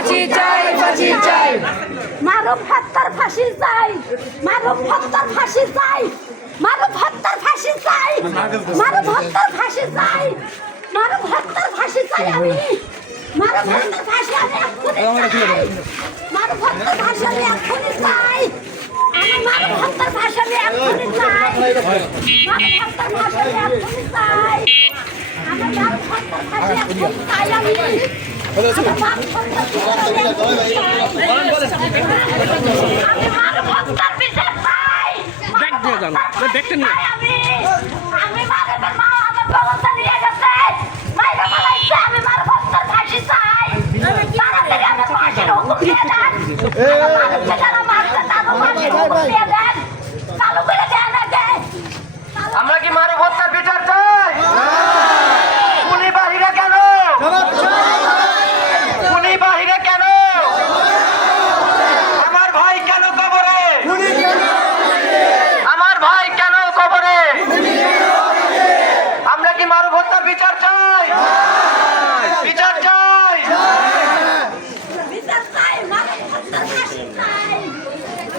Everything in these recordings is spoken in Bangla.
ফাঁসি চাই, ফাঁসি চাই। মারুফ হত্যার ফাঁসি চাই, মারুফ হত্যার ফাঁসি চাই, মারুফ হত্যার ফাঁসি চাই, মারুফ হত্যার ফাঁসি চাই, মারুফ হত্যার ফাঁসি চাই আমি, মারুফ হত্যার ফাঁসি আমি এক্ষুনি চাই, মারুফ হত্যার ফাঁসি আমি এক্ষুনি চাই, আমি মারুফ হত্যার ফাঁসি আমি এক্ষুনি চাই, মারুফ হত্যার ফাঁসি আমি এক্ষুনি চাই, আমি মারুফ হত্যার ফাঁসি এক্ষুনি চাই আমি। আমরা কি মানব হত্যার বিচার চাই? খুনি বাহিরে কেন? খুনি বাহিরে কেন? আমার ভাই কেন কবরে? আমার ভাই কেন কবরে? আমরা কি মানব হত্যার বিচার চাই? বিচার চাই। বিচার চাই, মারুফ হত্যার ফাঁসি চাই,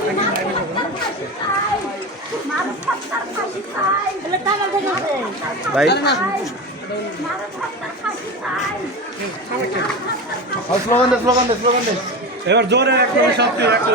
মারুফ হত্যার ফাঁসি চাই, মারুফ হত্যার ফাঁসি চাই, ভাই মারুফ হত্যার ফাঁসি চাই, স্লোগান দে স্লোগান দে স্লোগান দে এবার জোরে একটা শক্তি একটা